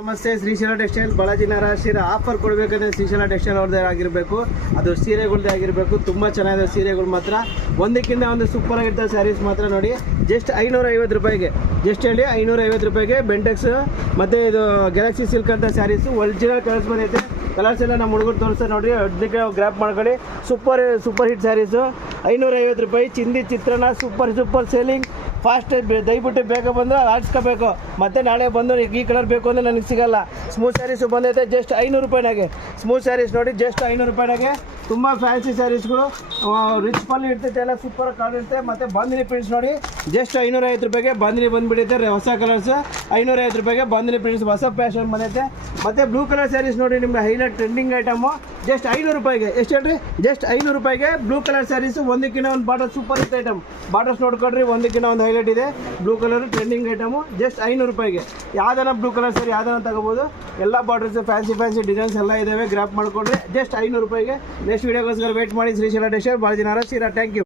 ನಮಸ್ತೆ. ಶ್ರೀಶೈಲ ಟೆಕ್ಸ್ಟೈಲ್ ಬಾಲಾಜಿ ನಗರ ಸೀರೆ offer ಕೊಡಬೇಕಂದ್ರೆ Srishaila textile ಅವ್ರದ್ದೇ ಆಗಿರಬೇಕು. ಅದು ಸೀರೆಗಳ್ದೇ ಆಗಿರಬೇಕು. ತುಂಬ ಚೆನ್ನಾಗಿದೆ ಸೀರೆಗಳು ಮಾತ್ರ. ಒಂದಕ್ಕಿಂತ ಒಂದು ಸೂಪರ್ ಆಗಿರ್ತವೆ ಸ್ಯಾರೀಸ್ ಮಾತ್ರ. ನೋಡಿ, ಜಸ್ಟ್ 550 ರೂಪಾಯಿಗೆ, ಜಸ್ಟ್ ಹೇಳಿ 550 ರೂಪಾಯಿಗೆ ಬೆಂಟೆಕ್ಸ್ ಮತ್ತು ಇದು ಗ್ಯಾಲಕ್ಸಿ ಸಿಲ್ಕ್ ಅಂತ ಸ್ಯಾರೀಸು ಒರಿಜಿನಲ್ ಕಲರ್ಸ್ ಬಂದೈತೆ. ಕಲರ್ಸ್ ಎಲ್ಲ ನಮ್ಮ ಹುಡುಗರು ತೋರಿಸ್ತಾರೆ ನೋಡಿ, ಅದಕ್ಕೆ ಗ್ರ್ಯಾಪ್ ಮಾಡ್ಕೊಳ್ಳಿ. ಸೂಪರ್ ಹಿಟ್ ಸ್ಯಾರೀಸು 550 ರೂಪಾಯಿ. ಚಿಂದಿ ಚಿತ್ರಣ ಸೂಪರ್ ಸೇಲಿಂಗ್. ಫಾಸ್ಟ್ ದಯವಿಟ್ಟು ಬೇಗ ಬಂದು ಆಡ್ಸ್ಕೋಬೇಕು. ಮತ್ತೆ ನಾಳೆ ಬಂದು ಈ ಕಲರ್ ಬೇಕು ಅಂದರೆ ನನಗೆ ಸಿಗಲ್ಲ. ಸ್ಮೂತ್ ಸ್ಯಾರೀಸು ಬಂದೈತೆ ಜಸ್ಟ್ 500 ರೂಪಾಯಿನಾಗೆ. ಸ್ಮೂತ್ ಸ್ಯಾರೀಸ್ ನೋಡಿ, ಜಸ್ಟ್ 500 ರೂಪಾಯಿನಾಗೆ. ತುಂಬ ಫ್ಯಾನ್ಸಿ ಸ್ಯಾರೀಸ್ಗಳು, ರಿಚ್ ಪಲ್ ಇರ್ತೈತೆ, ಎಲ್ಲ ಸೂಪರ್ ಕಾಲ್ ಇರುತ್ತೆ. ಮತ್ತು ಬಾಂದಿನಿ ಪ್ರಿಂಟ್ಸ್ ನೋಡಿ, ಜಸ್ಟ್ 550 ರೂಪಾಯಿಗೆ ಬಾಂದಿನಿ ಬಂದುಬಿಡುತ್ತೆ. ಹೊಸ ಕಲರ್ಸ್ 550 ರೂಪಾಯಿಗೆ ಬಾಂದಿನಿ ಪ್ರಿಂಟ್ಸ್ ಹೊಸ ಫ್ಯಾಷನ್ ಬಂದೈತೆ. ಮತ್ತು ಬ್ಲೂ ಕಲರ್ ಸ್ಯಾರೀಸ್ ನೋಡಿ, ನಿಮಗೆ ಹೈಲೈಟ್ ಟ್ರೆಂಡಿಂಗ್ ಐಟಮು ಜಸ್ಟ್ 500 ರೂಪಾಯಿಗೆ. ಎಷ್ಟು ಹೇಳ್ರಿ? ಜಸ್ಟ್ 500 ರೂಪಾಯಿಗೆ ಬ್ಲೂ ಕಲರ್ ಸ್ಯಾರೀಸು. ಒಂದಕ್ಕಿಂತ ಒಂದು ಬಾರ್ಡರ್ ಸೂಪರ್ ಇತ್ತು ಐಟಮ್. ಬಾರ್ಡರ್ಸ್ ನೋಡ್ಕೊಡ್ರಿ, ಒಂದಕ್ಕಿಂತ ಒಂದು ಹೈಲೈಟ್ ಇದೆ. Blue colour trending item just 500 ರೂಪಾಯಿಗೆ. ಯಾವ್ದಾನ ಬ್ಲೂ ಕಲರ್ ಸರಿ ಯಾವ್ದಾನ ತಗೋಬೋದು. ಎಲ್ಲ ಬಾರ್ಡರ್ಸ್ ಫ್ಯಾನ್ಸಿ ಡಿಸೈನ್ಸ್ ಎಲ್ಲ ಇದ್ದಾವೆ. ಗ್ರಾಪ್ ಮಾಡ್ಕೊಡ್ರಿ ಜಸ್ಟ್ 500 ರೂಪಾಯಿಗೆ. ನೆಕ್ಸ್ಟ್ ವೀಡಿಯೋಗೋಸ್ಕರ ವೇಟ್ ಮಾಡಿ. Srishaila textile Balaji Nagar Sira. Thank you.